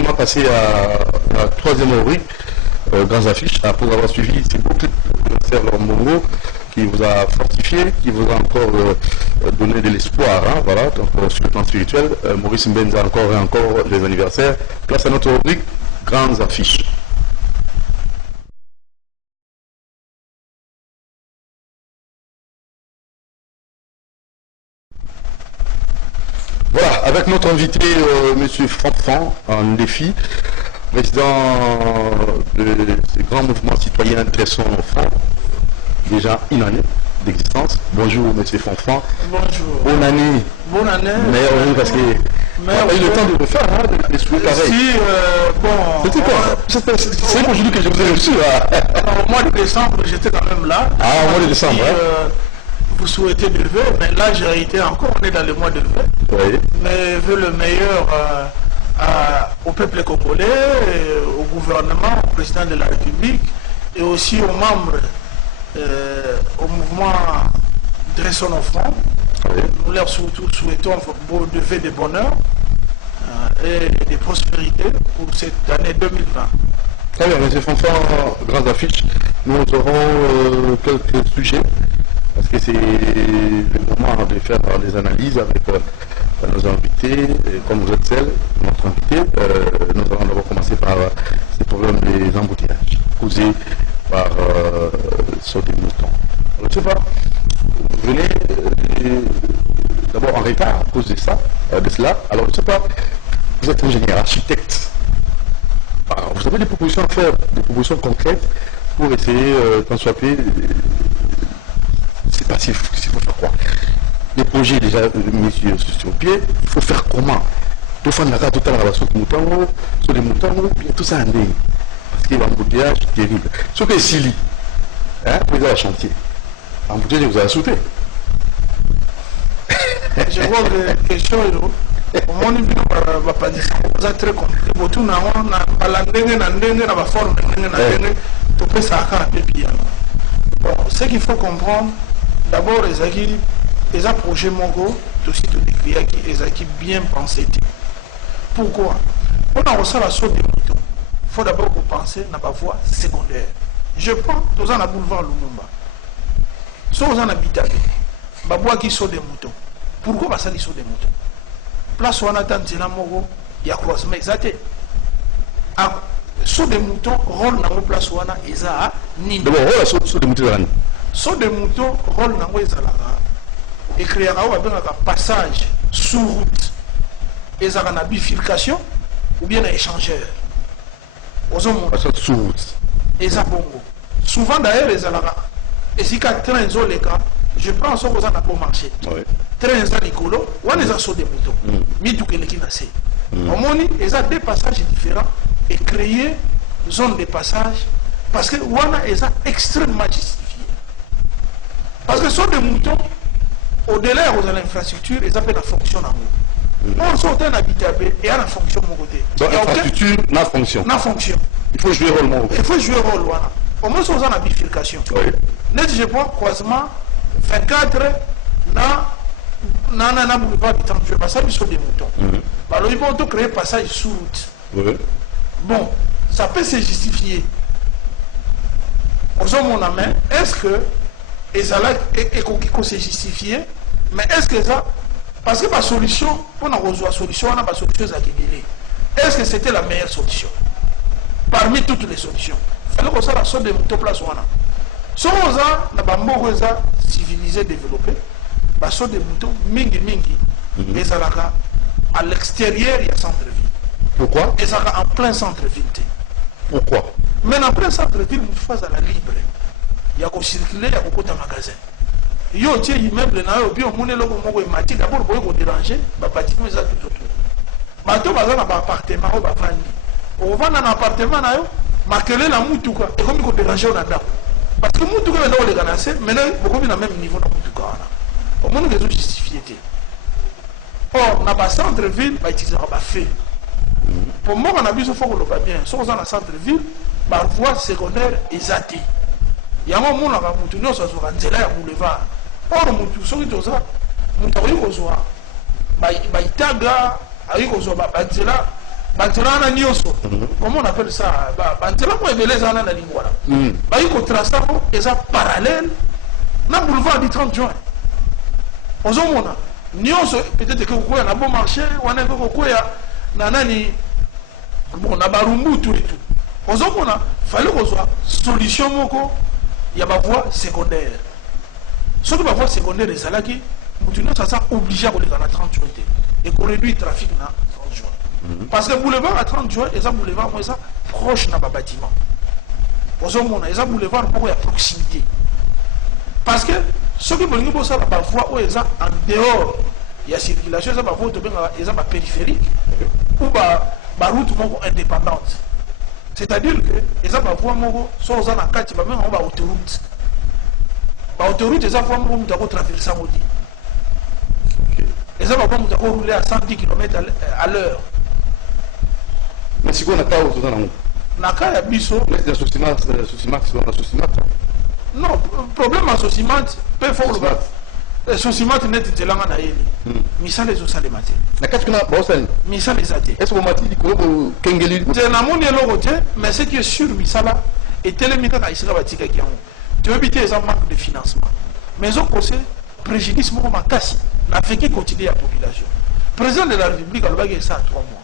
rapidement passer à la troisième rubrique, grandes affiches. Pour avoir suivi ces beaux clips de Serge Momo, qui vous a fortifié, qui vous a encore donné de l'espoir. Hein, voilà, donc, sur le plan spirituel, Maurice Mbenza encore et encore les anniversaires. Place à notre rubrique, grandes affiches. Voilà, avec notre invité, M. Fanfan, en défi, président de ce grand mouvement citoyen Dressons Enfants, déjà une année d'existence. Bonjour, M. Fanfan. Bonjour. Bonne année. Bonne année. Meilleure année parce que on a eu le temps de le faire, hein, de souhaiter pareil. Si, bon. C'était quoi? C'est aujourd'hui que je vous ai reçu. Au mois de décembre, j'étais quand même là. Ah, au mois de décembre, si, vous souhaitez de lever, mais là j'ai été encore, on est dans le mois de lever. Oui. Mais veut le meilleur au peuple congolais, au gouvernement, au président de la République et aussi aux membres, au mouvement Dressons Enfants. Oui. Nous leur surtout souhaitons de vœux de bonheur et de prospérité pour cette année 2020. Très bien, M. Fanfan, grandes affiches. Nous aurons quelques sujets. Parce que c'est le moment de faire des analyses avec nos invités. Et comme vous êtes celle, notre invité, nous allons d'abord commencer par ces problèmes des embouteillages causés par sur des moutons. Je ne sais pas, vous venez d'abord en retard à cause de ça, de cela. Alors je ne sais pas, vous êtes ingénieur, architecte. Alors, vous avez des propositions à faire, des propositions concrètes pour essayer, tant soit peu, c'est pas s'il faut faire quoi. Les projets déjà mis sur pied, il faut faire comment? Tout faire la carte tout à l'heure sur les moutons, bien tout ça en ligne. Parce qu'il y a un embouteillage terrible. Ce que Sili, hein, président de chantier, l'embouteillage vous a sauté. Je vois que question au moins il va pas dire ça très compliqué. Tout na la ndenge na ba forme ndenge na ndenge to peut ça à bien. Bon, ce qu'il faut comprendre d'abord les projets Mongo, tout aussi tout décrit qui bien pensé. Pourquoi? On a reçu la saute des moutons. Il faut d'abord vous penser dans la voie secondaire. Je prends tous en boulevard Lumumba. Si vous en habitez, la voie qui saute des moutons. Pourquoi ça saute des moutons? Place où on attend la Mongo, il y a croisement exacté. Saut des moutons, rôle dans la place où on a Eza Nini. D'abord, rôle saut des moutons. Saut des moutons, rôle dans la et créer un passage sous route. Et ça a une bifurcation ou bien un échangeur. Passage sous route. Et ça bongo. Souvent d'ailleurs, les alara. Et si quand train zo les cas, je prends ce que ça n'a pas marché. Train za nicolo, ou on les a saut des moutons. Mi tout qui n'a c'est. Au moins, ils ont deux passages différents et créer zone de passage parce que Wana est extrêmement justifié. Parce que sur des moutons, au-delà de l'infrastructure, ils appellent la fonction en haut. On sort un habitat et à la fonction de mon côté. Donc l'infrastructure n'a fonction. N'a fonction. Il faut jouer rôle. Il faut jouer rôle. Au moins, c'est une bifurcation. Net, je prends croisement 24 na boulevard du temps. Je passe sur des moutons. Alors, ils vont créer passage sous route. Bon, ça peut se justifier. Aux hommes, est-ce que se justifier, mais est-ce que ça, parce que ma solution, pour avoir une solution, on a ma solution à est-ce que c'était la meilleure solution parmi toutes les solutions? Il fallait qu'on la sorte de moutons place. Si on a civilisé, développé, la sorte de moutons, mingi, et ça à l'extérieur, il y a centre-ville. Pourquoi? Et ça en plein centre-ville. Pourquoi? Mais en plein centre-ville, vous faites à la libre. Il y a qu'au circuler, il y a qu'au côté magasin. Il y a aussi immeuble, il y a un logo matique, d'abord, vous pouvez déranger, les bâtiments, ils ont tout autour. Bateau, ils ont un appartement, ils vont vendre. On vend un appartement, ils vont la moutouka, et comme ils vont déranger, on a d'abord. Parce que moutouka, ils ont les ganasser, mais là, ils vont au même niveau de moutouka. Au moins, ils ont justifié. Or, dans le centre-ville, ils utilisent un fait. Pour moi, on a vu ce qu'il faut le faire bien. Si on est dans le centre-ville, par voie secondaire, ils ont il y a un moment où on a un boulevard. Or, on a un boulevard. On a un boulevard. bantelana nyonso comment on appelle ça bantela mo ebeleza na lingwala ba yiko tracer et ça parallèle na boulevard du 30 juin ozomona nyonso peut-être que koya na bon marché wana ko koya na nani bon na barumbutu et tout ozomona fallait ko soit solution moko ya ba voie secondaire surtout ba voie secondaire ezalaki mutu nyonso ça obligé à koleka na 30 juin et qu'on réduit le trafic na 30 juin. Parce que le boulevard à 30 juin, et ça boulevard, moi, ça proche dans le bâtiment. Pour ça, on a un boulevard pour la proximité. Parce que ceux qui veulent ça, parfois, ils sont en dehors, il y a circulation, ça parfois, ils sont périphérique ou la route indépendante. C'est-à-dire que ils sont parfois, soit ils sont en 4, ils sont en autoroute. L'autoroute, ils sont parfois traverser. Et ça va pas nous rouler à 110 km à l'heure. Mais si on a pas autour d'un Naka ya biso. Les Sosimat. Non, problème à Sosimat, peut faire le Sosimat net de l'anga na yeli. Misa les osalemate. Na kati na bosan. Misa les ate. Est-ce que mati ko kengeli? De na moni logote, mais ce qui est sûr misala et telemika na isika batika kiango. Tu veux éviter les manque de financement. Mais on conseille préjudice mo makasi. n'a fait que continuer la population. Le président de la République a eu ça à 3 mois.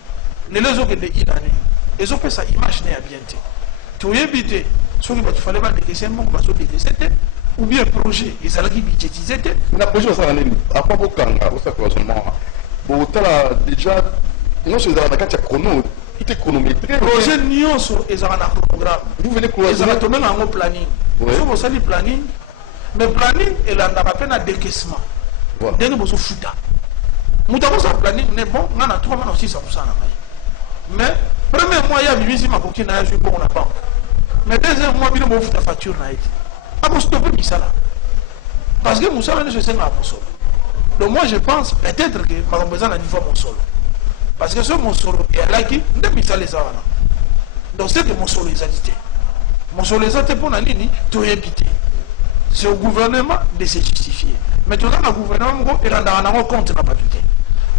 Les autres ont été inanés. Ils ont fait ça, imaginez à bien. Tu as évité, ce qu'il fallait pas décaisser, ou bien projet, ils allaient budgétiser. Le projet, ça a pas beaucoup de déjà, non, c'est dans la carte chrono, il est chronométré. Projet Nyonso, ils ont un programme. Vous venez croiser. Ils ont tombé dans un planning. Vous avez planning, mais planning, il a à peine un décaissement. Dès que vous avez foutu. Nous avons un planning, mais bon, on a 3 mois aussi, ça vous en a. Mais, premier mois, il y a eu ici, ma coquine a joué pour la banque. Mais deuxième mois, il y a eu une facture. Ah, vous stoppez ça là. Parce que Moussa, je sais pas mon solo. Donc, moi, je pense peut-être que ma besoin a niveau mon solo. Parce que ce mon solo est là qui ne mis ça les avants. Donc, c'est que mon solo est agité. Mon solo est agité pour la ligne, tu es évité. C'est au gouvernement de se justifier. Mais tout le gouvernement, il a un compte dans la papier.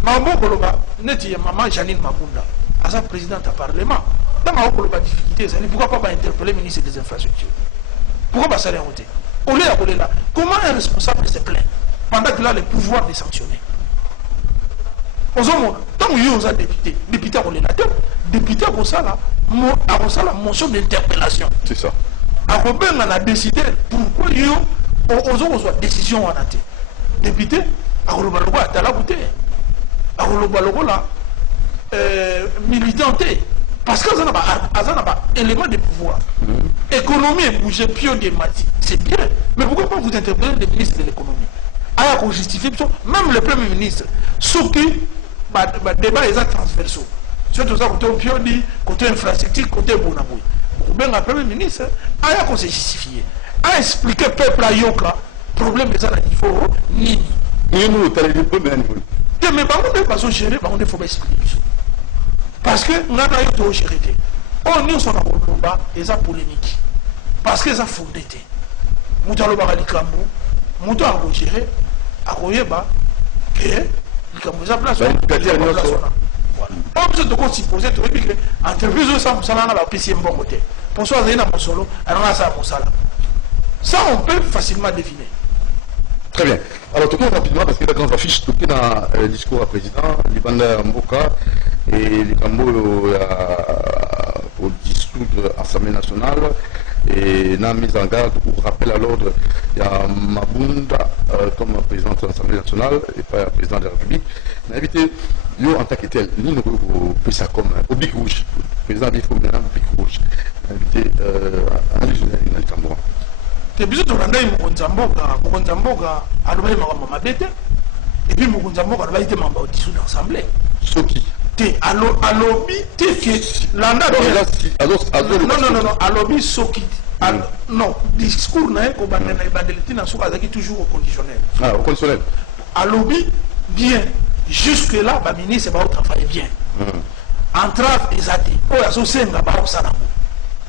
Mambo Koloba, neti maman Janine Mabunda, à sa présidente à parlement. Dans ma Koloba difficulté, pourquoi pas interpeller le ministre des Infrastructures? Pourquoi pas ça les ôter? Au lieu de là, comment un responsable se plaint pendant qu'il a le pouvoir de sanctionner? Aux hommes, tant que vous avez député, on est là, député comme ça, la motion d'interpellation. C'est ça. Alors, on a décidé pourquoi aux hommes soit décision en athée. Député, à Rolobalogo, à Talabouté. À Rolobalogo, là, militanté. Parce qu'ils n'ont pas élément de pouvoir. Économie est bougée, pio des matières. C'est bien. Mais pourquoi pas vous interpellez le ministre de l'économie? Alors qu'on justifie, même le premier ministre, ce qui débat est transversaux. Surtout ça, côté pio dit, côté infrastructure, côté bonaboui. Ou bien le premier ministre, alors qu'on s'est justifié. A expliqué au peuple à Yoka, problème est à niveau Nini. Et nous, tu as le problème. Mais on ne peut pas gérer, on ne faut pas expliquer. Parce que nous avons géré. On est sur la combat et ça polémique. Parce que ça fondé. Nous avons le Cambo, nous avons géré, à Koyeba, et le Cambo est à place. On peut se supposer que l'entreprise de ça, ça n'a pas de bon côté. Pour ça, il y a un solo, alors là, ça a un salaire. Ça, on peut facilement deviner. Très bien. Alors, toquons rapidement, parce que la grande affiche, toquons dans le discours à président, Libanda Mboka et les Cambo pour dissoudre l'Assemblée nationale et la mise en garde ou rappel à l'ordre, il y a Mabunda comme président de l'Assemblée nationale et pas président de la République. On a invité, lui en tant que tel, nous nous pris ça comme au Bic Rouge, président Bifo, maintenant Bic Rouge. On a invité Anne Cambo. C'est bien de rendre Mokonzamboka à l'Ouest et puis Mokonzamboka a été membre de l'Assemblée. Ce qui à l'obbi, l'anda. Non, à l'obbi, Soki. Non, discours n'est toujours au conditionnel. Ah, au conditionnel. À l'obbi, bien. Jusque-là, le ministre va travailler bien. Entrave et zati.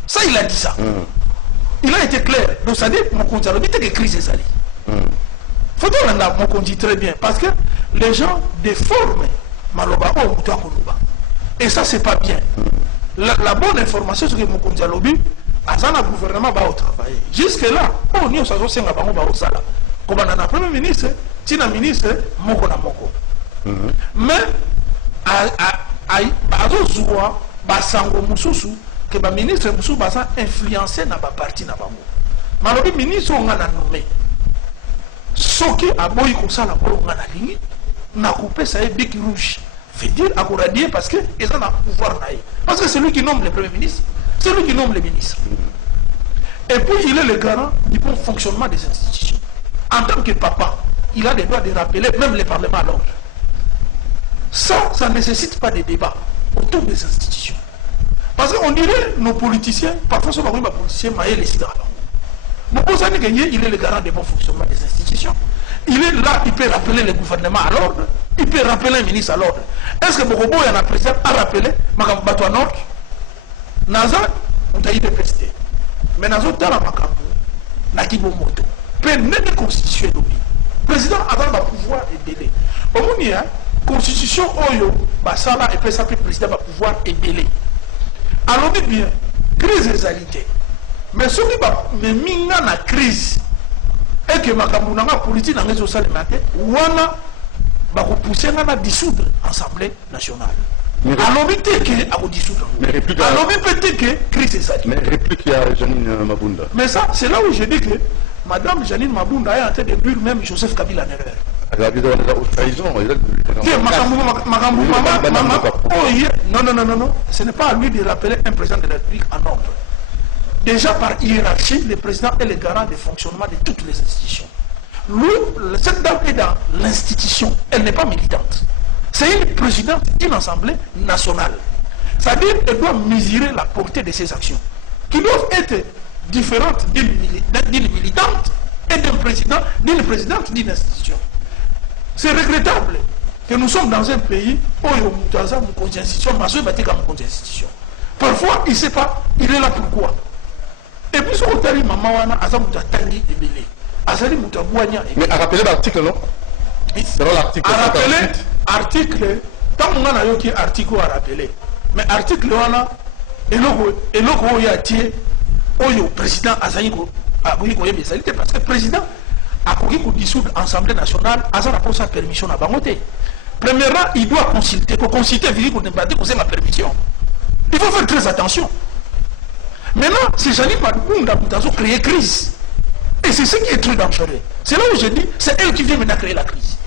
Ça, il a dit ça. Il a été clair. Donc, ça dit que mon compte, c'est que crise est allée. Faut qu'on dit très bien. Parce que les gens déforment Maloba ou Moutoua Koulouba. Et ça, c'est pas bien. La bonne information, c'est que mon compte lobby, le gouvernement va au travail. Jusque-là, on est au Sazo Senga Bango va au Sala. Comme on a un premier ministre, Tina ministre, Moko na Moko. Mais, à Zozoua, Basango Moussousou, que le ministre Moussou Basa influencé na ba parti na bango. Malobi ministre on a nommé. Soki aboyi ko sala ko on a lingi na coupé ça est bic rouge. Veut dire à radier parce que ils ont un pouvoir naïf. Parce que c'est lui qui nomme le premier ministre, c'est lui qui nomme les ministres. Et puis il est le garant du bon fonctionnement des institutions. En tant que papa, il a le droit de rappeler même le Parlement à l'ordre. Ça ne nécessite pas de débat autour des institutions. Parce qu'on dirait, nos politiciens, parfois, ce sont les politiciens, mais les citoyens. Il est le garant du bon fonctionnement des institutions. Il est là, il peut rappeler le gouvernement à l'ordre, il peut rappeler le ministre à l'ordre. Est-ce que Bokobo et la présidente a rappelé Makambato à l'ordre? Naza, on a eu des pestés. Mais Nazo, dans la Makambo, Nakibo Moto, peut même constituer l'OBI. Le président a le pouvoir et délai. Au moins, la constitution, Oyo, Basala, et peut s'appeler président, va pouvoir et délai. Alors bien, crise des alité. Mais ce qui va me na crise et que ma politique dans les sociales matin, wana va pousser à dissoudre l'Assemblée nationale. Alors peut-être que à dissoudre. Alors peut-être que crise des alité. Mais réplique à Janine Mabunda. Mais ça, c'est là où je dis que Madame Janine Mabunda est en train de bulle même Joseph Kabila en erreur. Non, ce n'est pas à lui de rappeler un président de la République en ordre. Déjà par hiérarchie, le président est le garant du fonctionnement de toutes les institutions. Lui, cette dame est dans l'institution, elle n'est pas militante. C'est une présidente d'une assemblée nationale. C'est-à-dire qu'elle doit mesurer la portée de ses actions, qui doivent être différentes d'une militante et d'une présidente d'une institution. C'est regrettable que nous sommes dans un pays où il y a une constitution, parfois, il ne sait pas, il est là pourquoi. Et puis, si on a dit maman, mais à rappeler l'article, non? C'est l'article. À rappeler l'article, tant qu'on a un article à rappeler, mais l'article, et le a dit, le président Azaniko, parce que le président a dissoudre l'Assemblée nationale, à sa permission à Bangoté. Premièrement, il doit consulter, pour consulter, pour la permission. Il faut faire très attention. Maintenant, c'est Janine Mabunda qui a créé crise. Et c'est ce qui est très dangereux. C'est là où je dis, c'est elle qui vient maintenant créer la crise.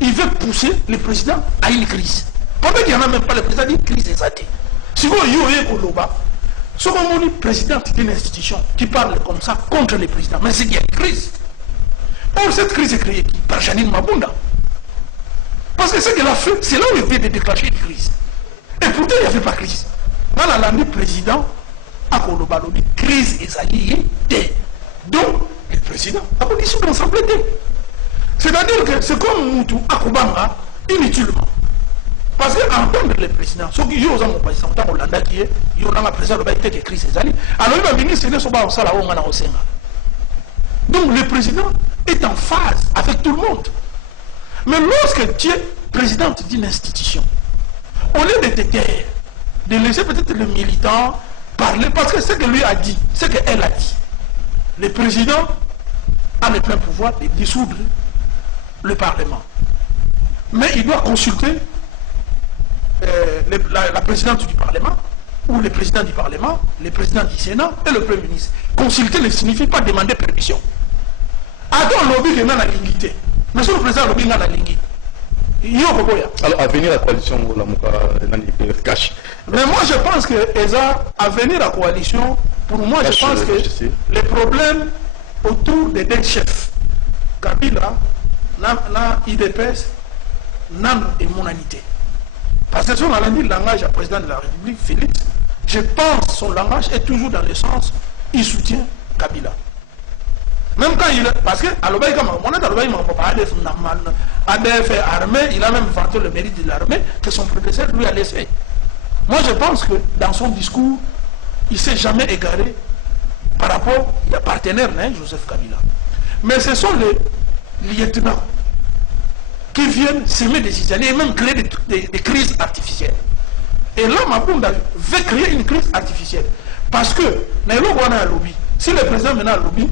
Il veut pousser le président à une crise. Pendant qu'il n'y en a même pas, le président dit crise des athées. Si vous voyez Koloba, ce qu'on dit président d'une institution qui parle comme ça contre le président, mais c'est qu'il y a une crise. Or, cette crise est créée par Janine Mabunda. Parce que ce qu'elle a fait, c'est là où il vient de déclencher une crise. Et pourtant, il n'y avait pas de crise. Dans la langue du président, à Koloba, on dit crise et alliés. Donc, le président a condition d'ensemble. C'est-à-dire que c'est comme Moutou à Kubanga, inutilement. Parce qu'entendre le président, ce qui est aux hommes, par exemple, Hollanda qui est, il y a un président qui a été crise et alliés. Alors, il va venir, c'est ce qu'on va au Sénat. Donc, le président est en phase avec tout le monde. Mais lorsque tu es présidente d'une institution, au lieu de te taire, de laisser peut-être le militant parler, parce que ce que lui a dit, ce qu'elle a dit, le président a le plein pouvoir de dissoudre le Parlement. Mais il doit consulter la présidente du Parlement, ou le président du Parlement, le président du Sénat et le Premier ministre. Consulter ne signifie pas demander permission. Attends, le lobby qui est dans la lignité. Mais sur le président, le lobby est dans la lignité. Alors, à venir la coalition, cache. Mais moi, je pense que à venir la coalition, pour moi, je pense que les problèmes autour des deux chefs, Kabila, IDPS, NAM et Monanité. Parce que si on a dit le langage du président de la République, Félix, je pense que son langage est toujours dans le sens, il soutient Kabila. Même quand il est, parce que ADF est armé, il a même vanté le mérite de l'armée que son professeur lui a laissé. Moi je pense que dans son discours, il ne s'est jamais égaré par rapport à partenaire, Joseph Kabila. Mais ce sont les lieutenants qui viennent semer des Israéliens et même créer des crises artificielles. Et là, Mabunda veut créer une crise artificielle. Parce que, si le président maintenant a lobby,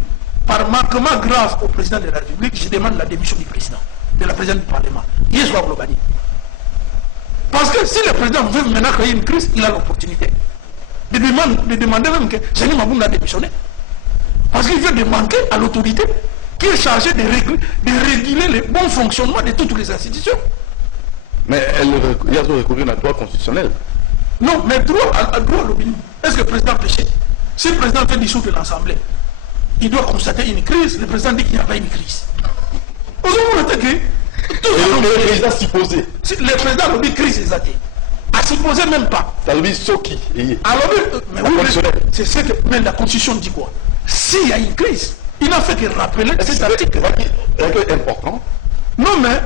par manquement grave au président de la République, je demande la démission du président, de la présidente du Parlement. Parce que si le président veut maintenant créer une crise, il a l'opportunité de demander même que Zeni Mabunda a démissionné. Parce qu'il veut demander à l'autorité qui est chargée de réguler le bon fonctionnement de toutes les institutions. Mais il y a recouru à un droit constitutionnel. Non, mais droit à l'opinion. Est-ce que le président péché? Si le président fait dissoudre l'Assemblée, il doit constater une crise, le président dit qu'il n'y a pas une crise. Le président supposé. Le président a dit crise exacte. À supposer même pas. Ça veut dire ce qui. Alors, mais oui, c'est ce que mais la Constitution dit quoi? S'il y a une crise, il n'a fait que rappeler cet article. C'est important. Non, mais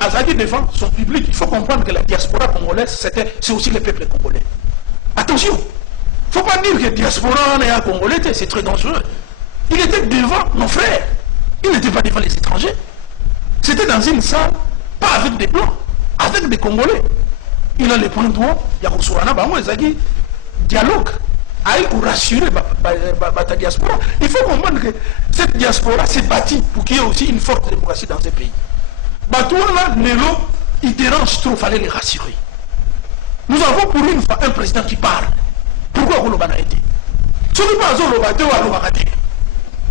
Azadi défend son public. Il faut comprendre que la diaspora congolaise, c'est aussi le peuple congolais. Attention, il ne faut pas dire que la diaspora est un Congolais, c'est très dangereux. Il était devant nos frères. Il n'était pas devant les étrangers. C'était dans une salle, pas avec des blancs, avec des Congolais. Il a les points de droit, il y a un dialogue. Pour rassurer la diaspora. Il faut comprendre que cette diaspora s'est bâtie pour qu'il y ait aussi une forte démocratie dans ces pays. Batouana, Nelo, il dérange trop, il fallait les rassurer. Nous avons pour une fois un président qui parle. Pourquoi vous l'avez été? Ce n'est pas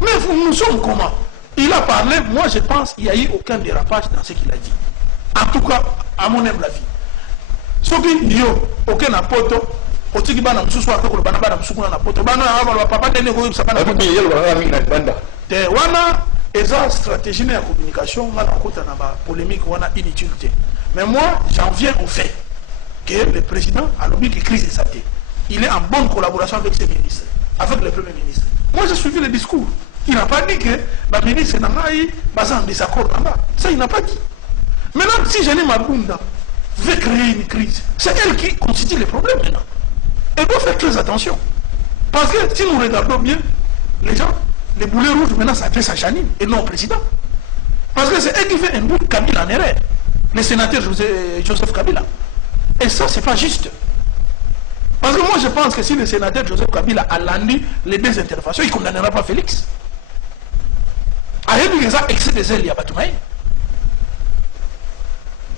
mais nous sommes comment? Il a parlé, moi je pense qu'il n'y a eu aucun dérapage dans ce qu'il a dit. En tout cas, à mon humble avis. Ce qu'il n'y a aucun apôtre. Stratégie de communication, polémique, inutile. Mais moi, j'en viens au fait que le président a lobby qui crise sa tête. Il est en bonne collaboration avec ses ministres, avec le premier ministre. Moi, j'ai suivi le discours. Il n'a pas dit que le ministre n'a pas en désaccord. Ça, il n'a pas dit. Maintenant, si Zeni Mabunda veut créer une crise, c'est elle qui constitue le problème maintenant. Elle doit faire très attention. Parce que si nous regardons bien, les gens, les boulets rouges maintenant s'adressent à Janine et non au président. Parce que c'est elle qui fait un bout de Kabila en erreur. Le sénateur Joseph Kabila. Et ça, c'est pas juste. Parce que moi, je pense que si le sénateur Joseph Kabila a landu les deux interventions, il ne condamnera pas Félix. Avec les excès de zèle, il y a pas tout le monde.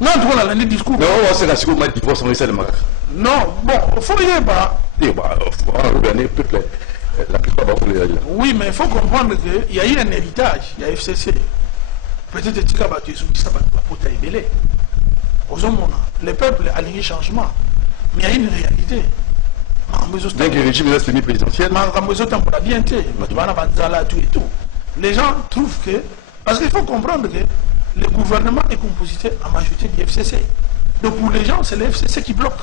Non, tu vois, le discours. Non, c'est la seconde fois qu'il faut s'en laisser le marque. Non, bon, il faut y avoir. Oui, mais il faut comprendre qu'il y a eu un héritage, il y a FCC. Peut-être que tu as ça le peuple a aligné changement. Mais il y a une réalité. Donc le régime est semi-présidentiel. Les gens trouvent que. Parce qu'il faut comprendre que le gouvernement est composé en majorité du FCC. Donc pour les gens, c'est le FCC qui bloque.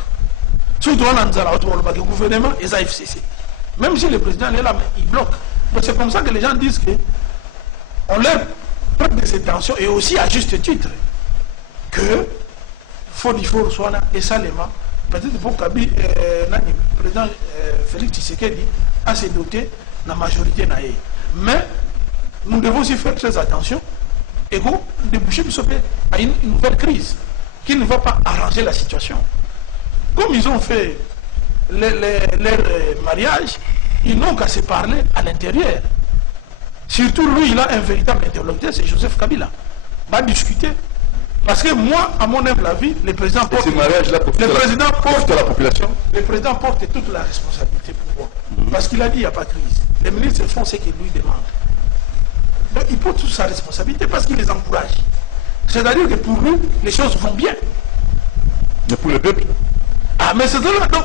Surtout le gouvernement et la FCC. Même si le président est là, mais il bloque. Donc c'est comme ça que les gens disent que on leur prête des intentions et aussi à juste titre que faut soit là et ça peut-être pour Kabi, le président Félix Tshisekedi a se doté de la majorité. Mais nous devons aussi faire très attention et déboucher à une nouvelle crise qui ne va pas arranger la situation. Comme ils ont fait leur mariage, ils n'ont qu'à se parler à l'intérieur. Surtout lui, il a un véritable interlocuteur, c'est Joseph Kabila. Va discuter. Parce que moi, à mon humble avis, le président porte, la population. Le président porte toute la responsabilité pour moi. Parce qu'il a dit qu'il n'y a pas de crise. Les ministres font ce qu'ils lui demandent. Donc il porte toute sa responsabilité parce qu'il les encourage. C'est-à-dire que pour nous, les choses vont bien. Mais pour le peuple. Ah, mais c'est là. Donc,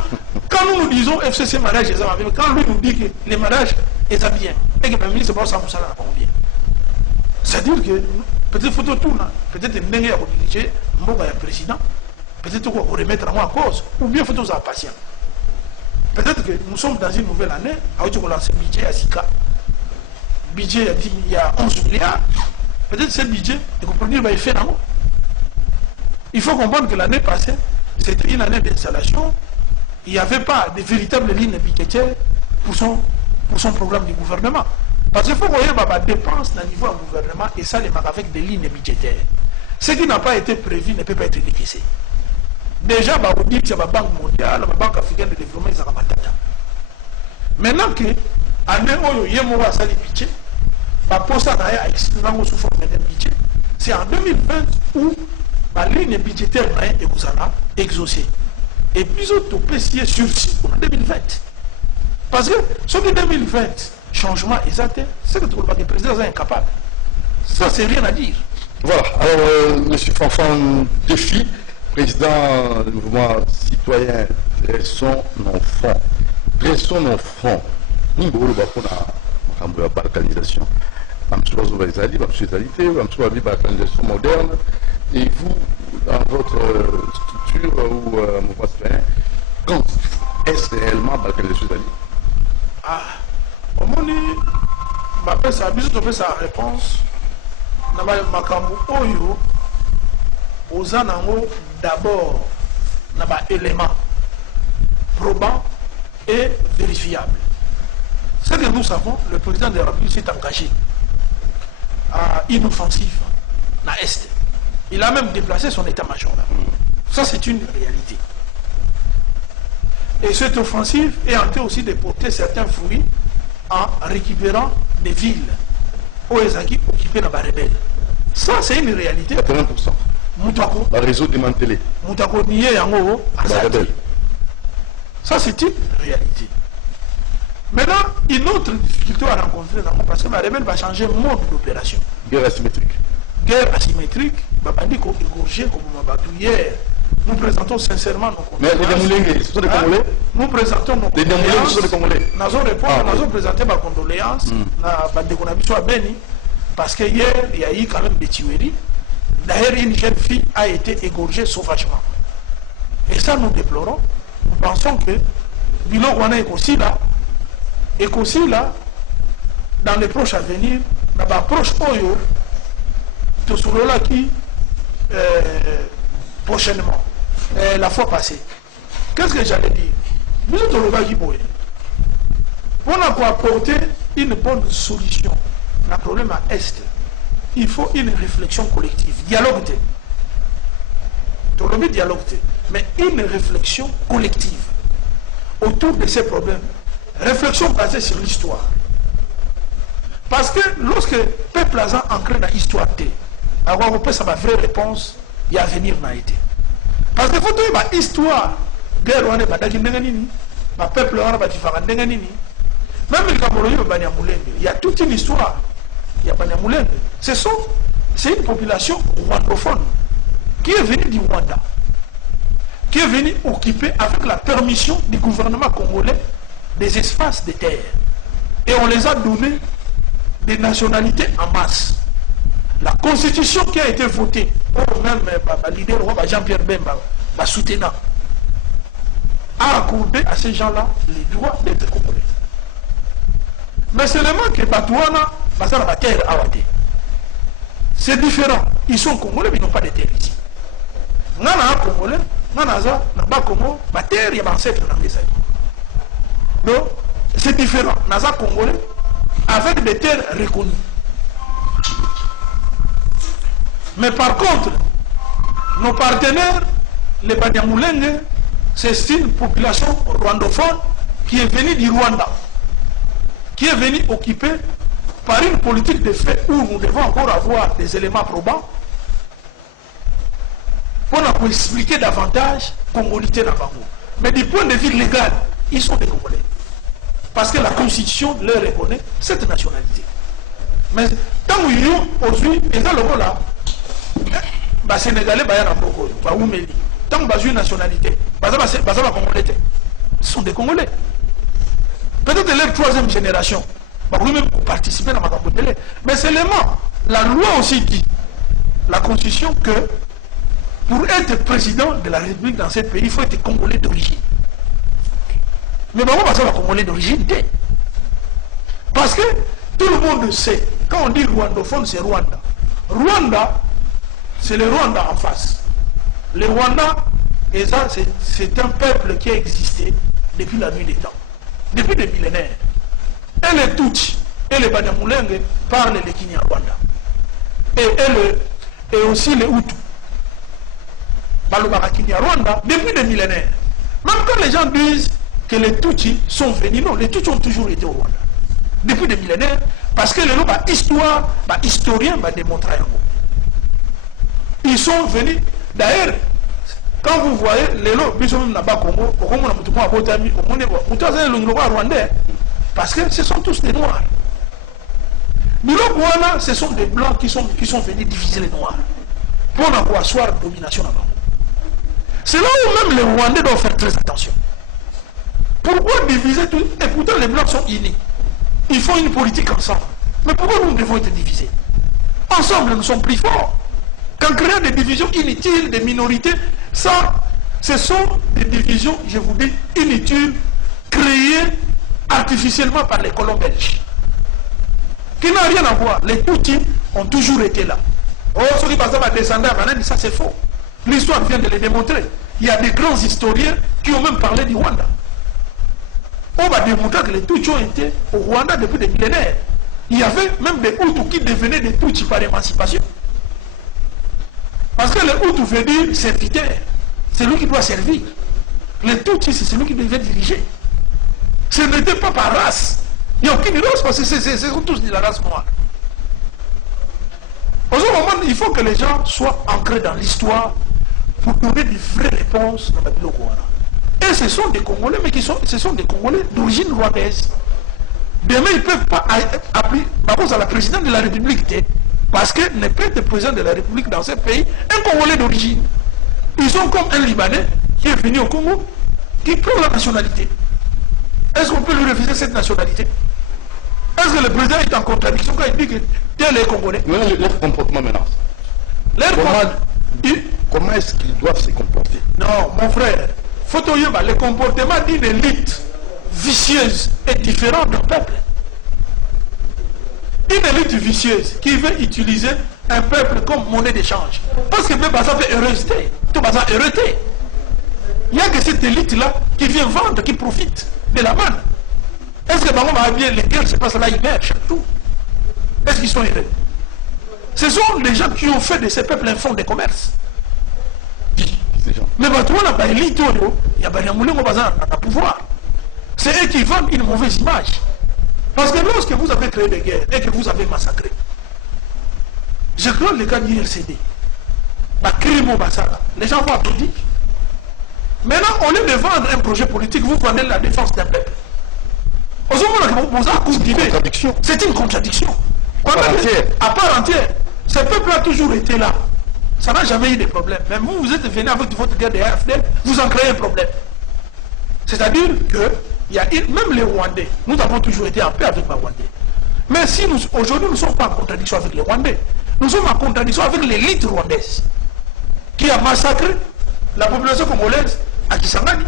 quand nous disons FCC mariage, quand lui nous dit que les mariages, ils sont bien, et que le ministre ne sait pas ça va bien. C'est-à-dire que peut-être faut tout peut-être qu'il y a diriger le président, peut-être qu'on va remettre en cause, ou bien il faut être patient. Peut-être que nous sommes dans une nouvelle année, avec on lance le budget à SICA. Le budget il y a 11 milliards. Peut-être ce budget, et vous prenez le fait là-haut. Il faut comprendre que l'année passée, c'était une année d'installation. Il n'y avait pas de véritables lignes budgétaires pour son programme du gouvernement. Parce qu'il faut voir les dépenses au niveau du gouvernement et ça les marque avec des lignes budgétaires. Ce qui n'a pas été prévu ne peut pas être décaissé. déjà on dit que c'est la Banque mondiale, la Banque africaine de développement, ils ont matata. Maintenant que année où il y a un sali budget, sous forme d'un budget, c'est en 2020 où la ligne budgétaire est exaucée. Et puis autres PCA sursis en 2020. Parce que ce qui est 2020, changement exact, c'est que le président est incapable. Ça, c'est rien à dire. Voilà, alors M. Fanfan Défi, président du mouvement citoyen Dressons nos fonds. Dressons nos fonds. Nous avons la balkanisation. Nous avons la balkanisation moderne. Et vous, dans votre structure ou mouvement citoyen, quand est-ce réellement balkanisation? Ah, au moment où ça a sa réponse, makambo oyo oza nango d'abord na ba éléments probants et vérifiables. Ce que nous savons, le président de la République s'est engagé à une offensive na Est. Il a même déplacé son état-major là. Ça c'est une réalité. Et cette offensive est en train aussi de porter certains fruits en récupérant des villes Oezaki occupé dans la rebelle. Ça, c'est une réalité. 80%. Moutako. Le réseau démantelé. Moutako nié yango rebelle. Ça, c'est une réalité. Maintenant, une autre difficulté à rencontrer, parce que la rebelle va changer le mode d'opération. Guerre asymétrique. Guerre asymétrique, égorgé comme hier. Nous présentons sincèrement nos condoléances. Mais les Démoulins, ce sont des Congolais. Nous présentons nos condoléances. Les Démoulins, ce sont des Congolais. Nous avons présenté ma condoléance à Beni, parce que hier, il y a eu quand même des tueries. D'ailleurs, une jeune fille a été égorgée sauvagement. Et ça, nous déplorons. Nous pensons que Bilon Rwanda est aussi là, dans les proches à venir, dans l'approche Oyo, de ce là qui, prochainement, la fois passée. Qu'est-ce que j'allais dire? Nous sommes pour apporter une bonne solution le problème à Est, il faut une réflexion collective, dialogue, mais une réflexion collective autour de ces problèmes. Réflexion basée sur l'histoire. Parce que lorsque le peuple a ancré dans l'histoire, alors on peut savoir la vraie réponse, il y a venir n'a été. Parce que faut trouver l'histoire, guerre on est pas d'accord, le peuple on est pas différent, même le Cameroun il y a toute une histoire. Il y a Banyamulenge. C'est une population rwandophone qui est venue du Rwanda, qui est venue occuper avec la permission du gouvernement congolais des espaces de terre. Et on les a donné des nationalités en masse. La constitution qui a été votée, même le leader Jean-Pierre Bemba, le soutenant, a accordé à ces gens-là les droits d'être congolais. Mais seulement que Batouana, c'est différent. Ils sont congolais, mais ils n'ont pas de terre ici. Nous sommes congolais, nous sommes la terre, il y a ancêtre dans les années. Donc, c'est différent. Nous sommes congolais avec des terres reconnues. Mais par contre, nos partenaires, les Banyamulenge, c'est une population rwandophone qui est venue du Rwanda, qui est venue occuper par une politique de fait où nous devons encore avoir des éléments probants pour nous expliquer davantage congolité dans Bango. Mais du point de vue légal, ils sont des Congolais. Parce que la Constitution leur reconnaît cette nationalité. Mais tant qu'ils ont aujourd'hui, et dans le là, les Sénégalais, tant qu'ils ont une nationalité, ce sont des Congolais. Peut-être leur troisième génération. Même pour participer dans ma campagne. Mais seulement, la loi aussi dit, la Constitution, que pour être président de la République dans ce pays, il faut être Congolais d'origine. Mais pourquoi pas Congolais d'origine? Parce que tout le monde sait, quand on dit rwandophone, c'est Rwanda. Rwanda, c'est le Rwanda en face. Le Rwanda, c'est un peuple qui a existé depuis la nuit des temps, depuis des millénaires. Et les Tutsi et les Banyamulenge parlent le Kinyarwanda. Et aussi les Hutus. Balobarakini à Rwanda depuis des millénaires. Même quand les gens disent que les Tutsis sont venus, non, les Tutsis ont toujours été au Rwanda. Depuis des millénaires, parce que les histoire, les historiens démontrent. Ils sont venus, d'ailleurs, quand vous voyez les lots, ils sont là-bas Congo, parce que ce sont tous des Noirs. Mais là, ce sont des Blancs qui sont venus diviser les Noirs pour asseoir la domination là-bas. C'est là où même les Rwandais doivent faire très attention. Pourquoi diviser tout? Et pourtant les Blancs sont unis. Ils font une politique ensemble. Mais pourquoi nous devons être divisés? Ensemble, nous sommes plus forts. Quand créer des divisions inutiles, des minorités, ça, ce sont des divisions, je vous dis, inutiles, créées artificiellement par les colons belges. Qui n'a rien à voir. Les Tutsis ont toujours été là. Oh, ceux qui passent à descendre à Banane, ça c'est faux. L'histoire vient de les démontrer. Il y a des grands historiens qui ont même parlé du Rwanda. On va démontrer que les Tutsis ont été au Rwanda depuis des millénaires. Il y avait même des Hutus qui devenaient des Tutsis par émancipation. Parce que le Hutu veut dire serviteur. C'est lui qui doit servir. Les Tutsis, c'est celui qui devait diriger. Ce n'était pas par race. Il n'y a aucune race parce que ce sont tous de la race noire. Au moment, il faut que les gens soient ancrés dans l'histoire pour donner des vraies réponses dans la ville au Rwanda. Et ce sont des Congolais, mais ce sont des Congolais d'origine rwandaise. Demain, ils ne peuvent pas appeler par rapport à la présidente de la République. Parce que ne peut être président de la République dans ce pays un Congolais d'origine. Ils sont comme un Libanais qui est venu au Congo, qui prend la nationalité. Est-ce qu'on peut lui refuser cette nationalité? Est-ce que le président est en contradiction quand il dit que tel est Congolais? Mais leur comportement menace. Comment est-ce qu'ils doivent se comporter? Non, mon frère, le comportement d'une élite vicieuse est différent d'un peuple. Une élite vicieuse qui veut utiliser un peuple comme monnaie d'échange. Parce que même ça fait heureuseté. Tout ça heureuseté. Il n'y a que cette élite-là qui vient vendre, qui profite de la manne. Est-ce que Bango va bien les guerres se passent là, ils meurent chaque jour? Est-ce qu'ils sont heureux? Ce sont les gens qui ont fait de ces peuples un fonds de commerce. Mais maintenant, on n'a pas élite, il y a pas de pouvoir. C'est eux qui vendent une mauvaise image. Parce que lorsque vous avez créé des guerres et que vous avez massacré, je crois les gars de l'IRCD, les gens vont applaudir. Maintenant, au lieu de vendre un projet politique, vous vendez la défense d'un peuple. C'est une contradiction. À part entière. Ce peuple a toujours été là. Ça n'a jamais eu de problème. Mais vous êtes venu avec votre guerre de AFD, vous en créez un problème. C'est-à-dire que même les Rwandais, nous avons toujours été en paix avec les Rwandais. Mais si aujourd'hui nous ne sommes pas en contradiction avec les Rwandais, nous sommes en contradiction avec l'élite rwandaise qui a massacré la population congolaise à Kisangani,